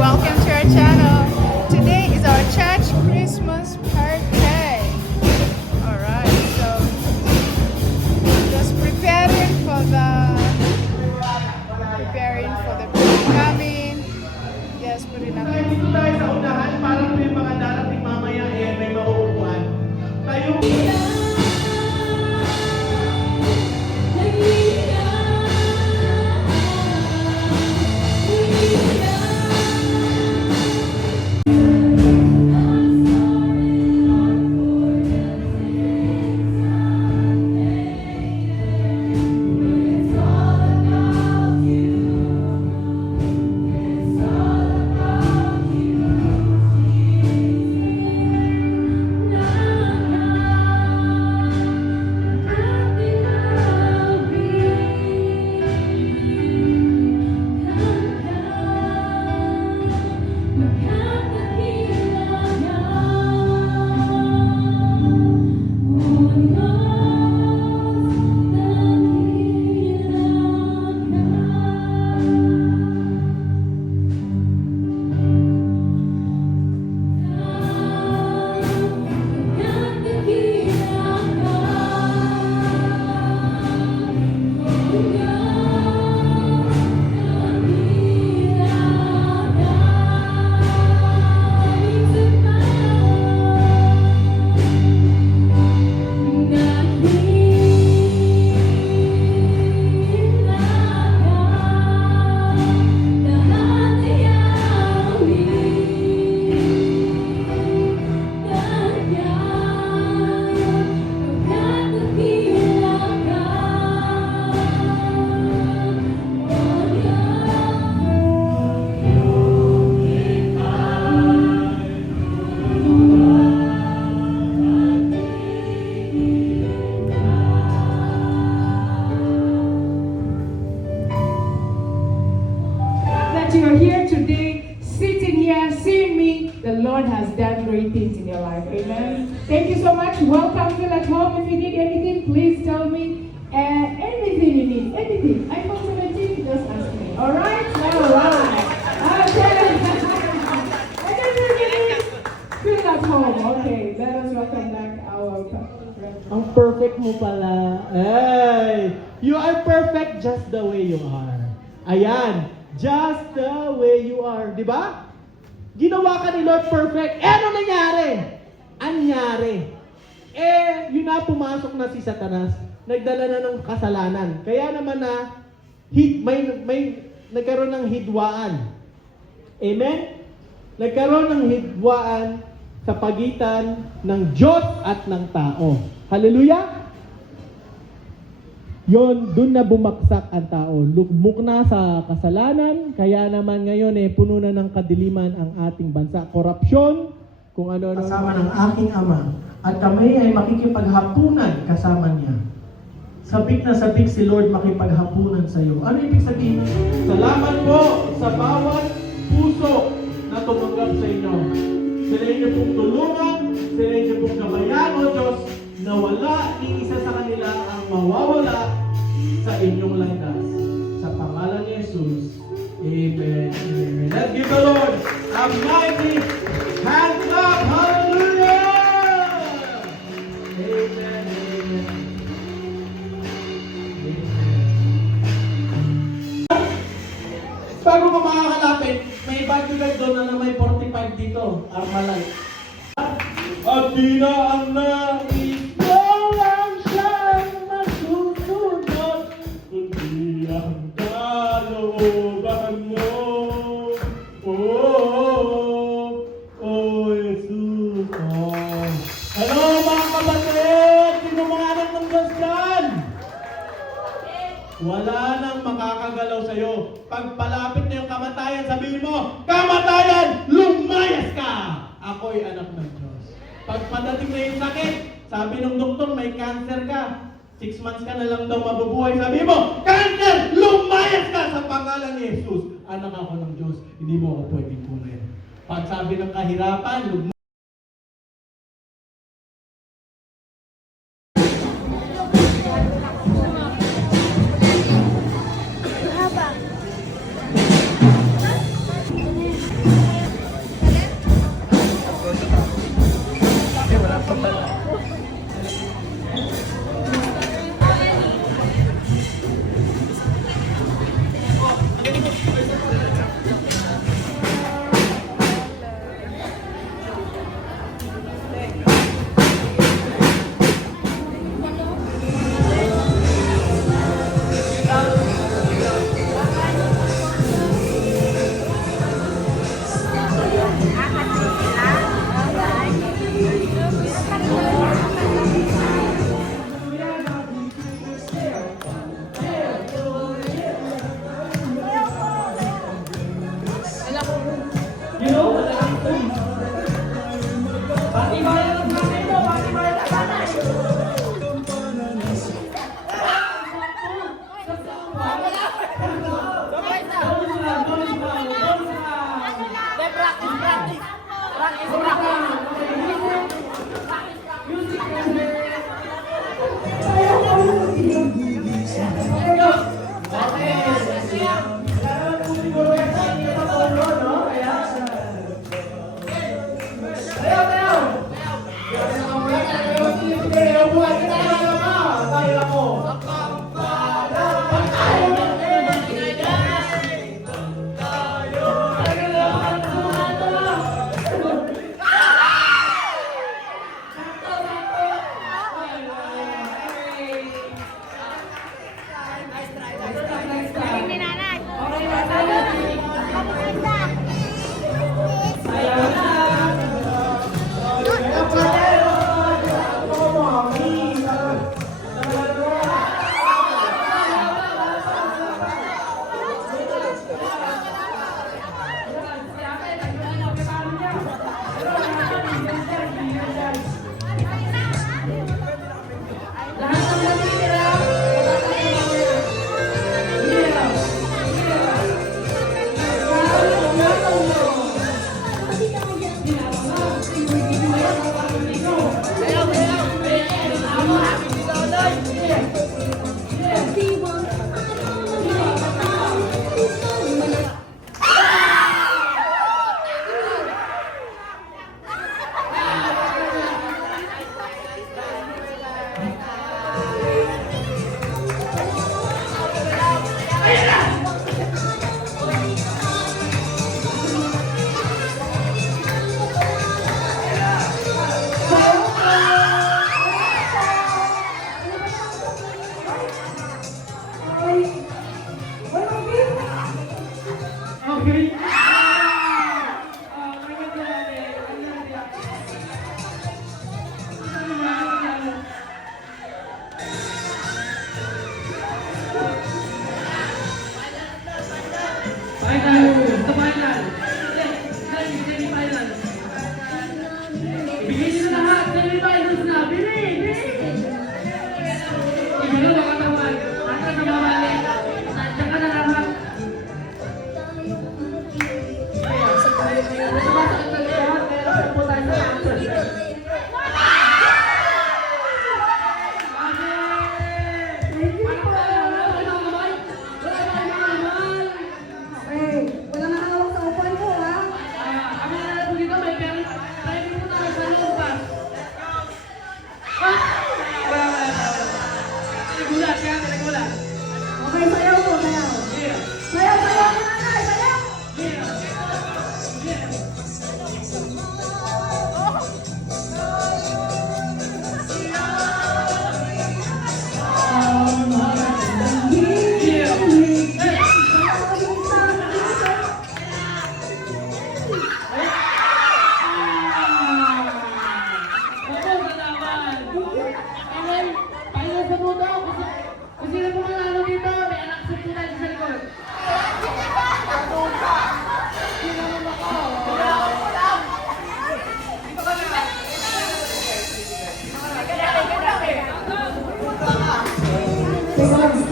Welcome to our channel. Today is our church Christmas party. Alright, so just preparing for the coming. Yes, put it up. Dito tayo sa unahan para po yung mga darating mamaya may mauupuan. Tayo. You're here today, sitting here, seeing me, the Lord has done great things in your life. Amen. Thank you so much. Welcome. Feel at home. If you need anything, please tell me. Anything you need, anything. I'm from 17, just ask me. All right? All right. Okay. Anything, feel at home. Okay. Let us welcome back our friend. Ang perfect mo pala. Hey! You are perfect just the way you are. Ayan. Just the way you are. Di ba? Ginawa ka ni Lord perfect. Ano nangyari? Anyari. Yun na, pumasok na si Satanas. Nagdala na ng kasalanan. Kaya naman na, may nagkaroon ng hidwaan. Amen? Nagkaroon ng hidwaan sa pagitan ng Diyos at ng tao. Hallelujah! Yon, dun na bumaksak ang tao. Lugmok na sa kasalanan, kaya naman ngayon puno na ng kadiliman ang ating bansa. Korupsyon, kung ano-ano. Kasama ng aking ama. At kami ay makikipaghapunan kasama niya. Sabik na sabik si Lord makipaghapunan sa iyo. Ano ibig sabihin? Salamat po sa bawat puso na tumanggap sa inyo. Sila inyo pong tulungan, sila inyo pong gabayan, O Diyos, na wala iisa sa kanila ang mawawala sa inyong landas. Sa pangalan ni Jesus, Amen. Amen. Let's give the Lord a mighty hand clap. Hallelujah! Amen. Amen. Bago ka makakalapit, may bagay doon na may 45 dito, Armalite. At di na ang nais wala nang makakagalaw sa'yo. Pag palapit na yung kamatayan, sabihin mo, kamatayan, lumayas ka! Ako'y anak ng Diyos. Pag padating na yung sakit, sabi ng doktor, may cancer ka. 6 months ka na lang daw mabubuhay. Sabi mo, cancer, lumayas ka sa pangalan ni Jesus. Anak ako ng Diyos, hindi mo ako pwedeng punin. Pag sabi ng kahirapan, Okay. Final, sa final. Semi-final. Ibigay nyo na lahat. Semi-finals na. Bili! Ibigay nyo mga katawan. Hanggang sa mawali. Nandiyan ka na lahat. Wala na hawak sa upuan ko, ha? Okay, sayaw mo, sayaw. Sayaw, sayaw, nanay, sayaw!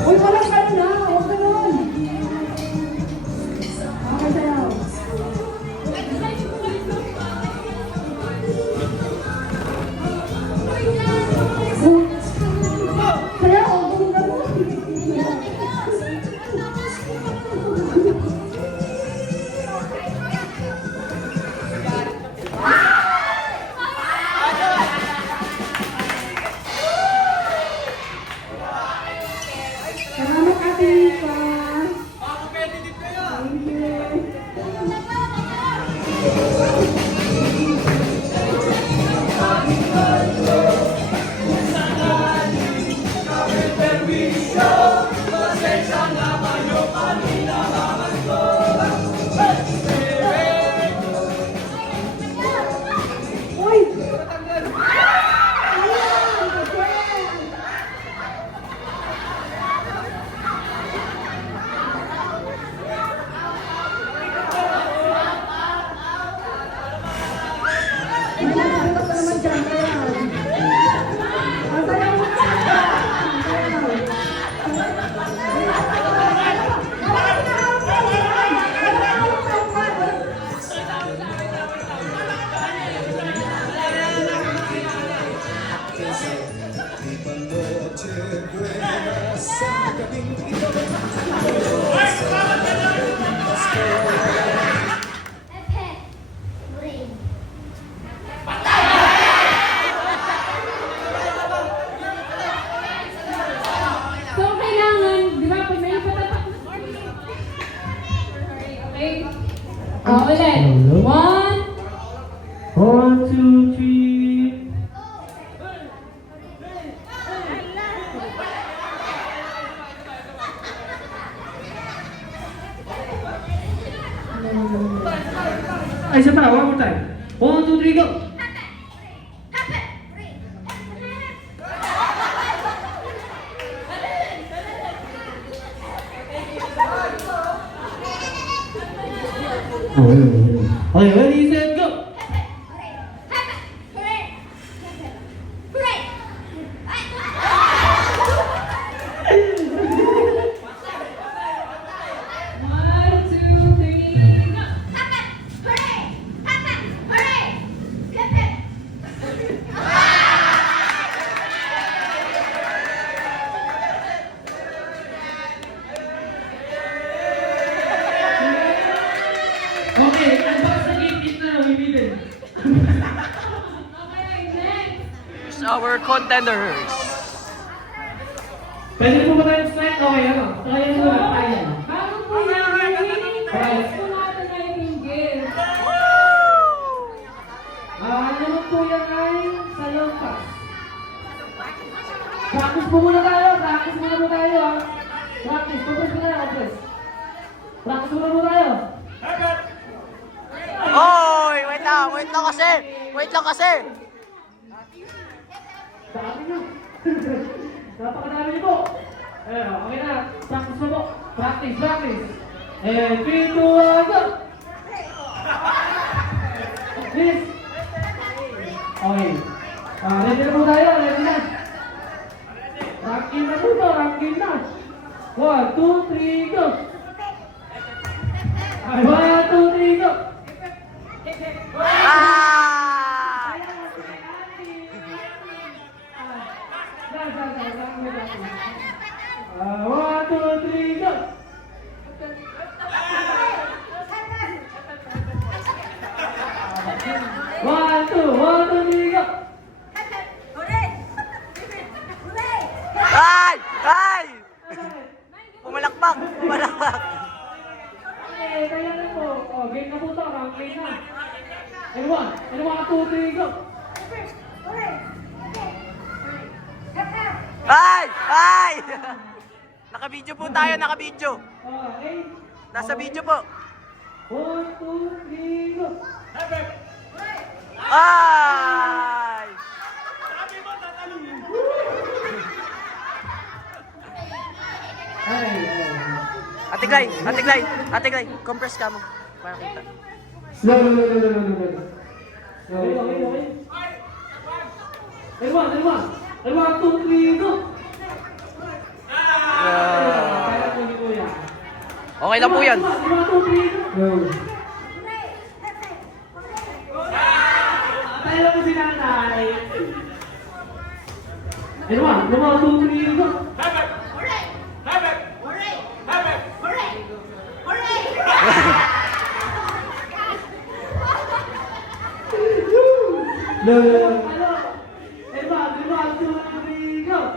Uy, walang ganun na! Huwag ganun! Okay, sayaw. Sayaw, huwag ganun! Salamat, Ate Lisa. Thank you. Uy! Nagkakita pa naman dyan, sayaw. Ang sayaw mo na! So, kailangan, di ba, pag may patatak... Okay? Ulit. 1, 1, 2, 3. Ay, isa pa. One more time. 1, 2, 3, go! Okay, ready, set, go! One, two, three, go! Okay, advance na gate na umibilin. Okay, next. Here's our contenders. Pwede po ba tayong strike? Okay, ano? Kaya mo na, kaya. Bago po yung winning prize po natin ay ringgit. Ano naman po yan ay salon pass. Practice po muna tayo. Practice muna po tayo. Practice. Focus muna. Practice. Practice muna po tayo. kasi. Wait lang kasi. Dami nyo. Napakadami nyo po. Ayan, okay na. Practice na po. Practice. And 3, 2, 1, go! Please. Okay. Ready na po tayo. Ready na. Ranking na po to. Ranking na. 1, 2, 3, go! 1, 2, 3, go! Ah! One, two, three, go! One, two, three, go! Ay! Ay! Pumalakpak! Okay, kaya na po. Oh, game na po to. Ranking na. And one, two, three, go! Ay! Ay! Naka-video po tayo, naka-video. Okay. Nasa video po. 1, 2, 3, go! Ay! Ate Glay, compress ka mo. Para kita. No. Okay. And one, two, three, go! Kaya po ni Kuya. Okay lang po yan. One, two, three, go! Kaya po si nanay. And one, two, three, go! No. And one, two, three, go!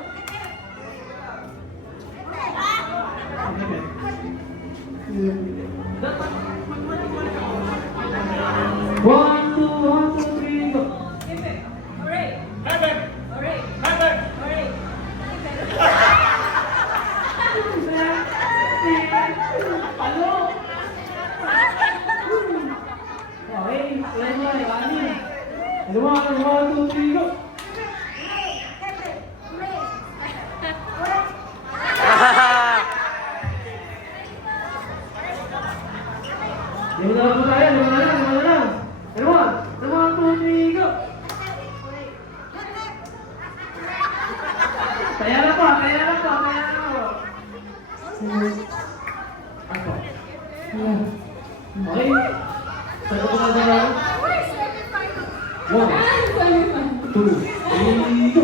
One, two, three, go! One, two, three, go! Lima na lang po tayo, lima na lang. And one, two, three, go! Kaya na po. Okay. Saan po na dalawa? 1, 2, 3, go!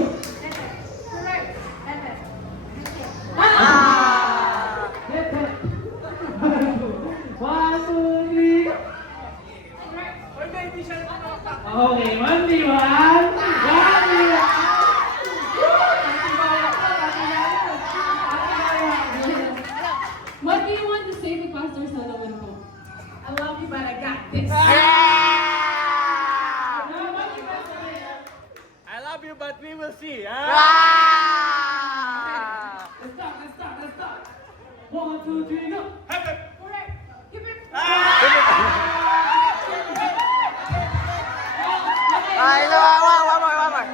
One, two, three, go! Okay, 1v1. What do you want to say to Pastor Solomon po? I love you, but I got this. I love you, but we will see. Ah! Let's stop. 1, 2, 3, go! Ay, no, one more. One more.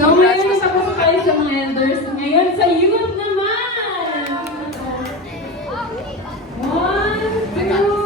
So, ngayon isa po tayo sa mga elders. Ngayon sa youth naman. 1, 2, 3, go!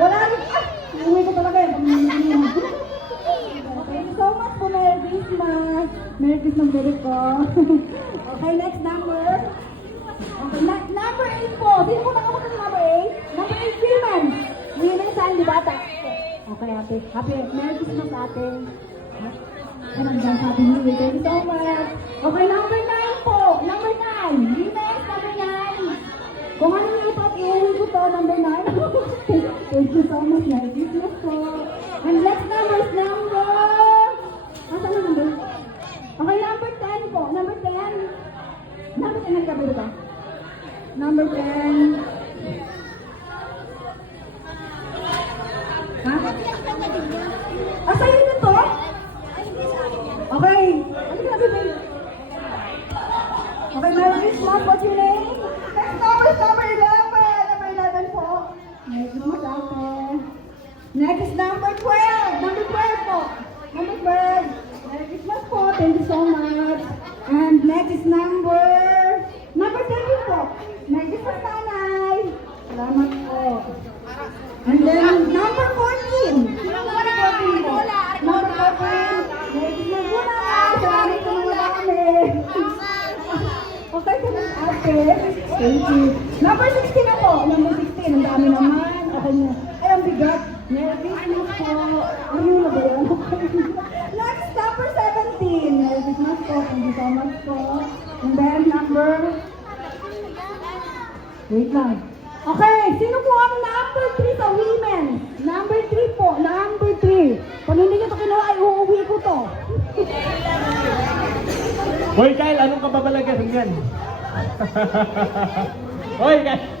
Wala rin. Uwi ko talaga eh. Thank you so much po. Merry Christmas. Merry Christmas, baby ko. Okay, next number. Okay, number 8 po. Sino po nakapunta sa number 8? Number 8, women. Women saan, di bata? Okay, ate. Happy Merry Christmas, ate. Ay, nandiyan sa ating movie. Thank you so much. Okay, number 9 po. Number 9. Women, number 9. Kung ano yung ito, iuwi ko to, number 9. Thank you so much. Merry Christmas po. And next number is number... Asan na number? Okay, number 10 po. Number 10. Number 10 ang kabilo ba? Number 10. Ha? Sa'yo na to? Okay. Ano ka na, baby? Okay, Merry Christmas. What's your name? Next number is number 11. Number 11 po. Merry Christmas, ate. Next is number 12. Number 12 po. Number 12. Merry Christmas po. Thank you so much. And next is number 13 po. Merry Christmas, nanay. Salamat po. And then number 14. Sino po number 14 po? Number 14. Merry Christmas po, nanay. Salamat po mga kami. Okay, salamat ate. Thank you. Number 16 na po. Number 16. Ang dami naman. Okay na. Ay, ang bigat. Merry Christmas po. Ayun na ba yan? Next, number 17. Merry Christmas po. Thank you so much po. And then, number... Wait lang. Okay, sino po ang number 3 sa women? Number 3 po. Number 3. Pag hindi nyo ito kinuha, ay uuwi ko to. Hoy, Kyle, anong kababalagan yan? Hoy, Kyle!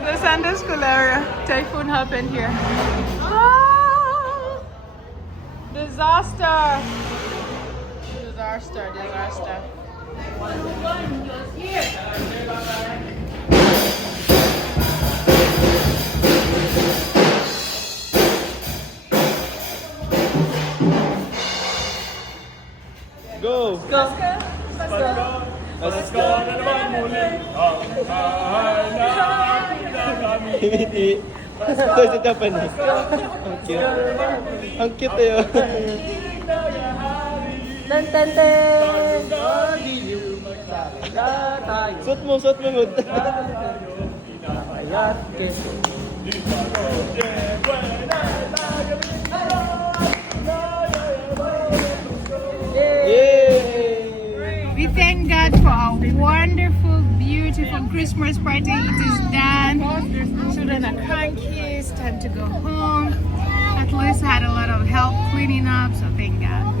The Santa Escalera typhoon happened here. Ah! Disaster! Disaster, disaster. Go! Pasko na naman muli ang bahay namin. Hindi. Ito sa Japanese. Ang cute. Ang cute yun. Suot mo, suot mo. We thank God for a wonderful, beautiful Christmas party. It is done. Children are cranky. It's time to go home. At least I had a lot of help cleaning up, so thank God.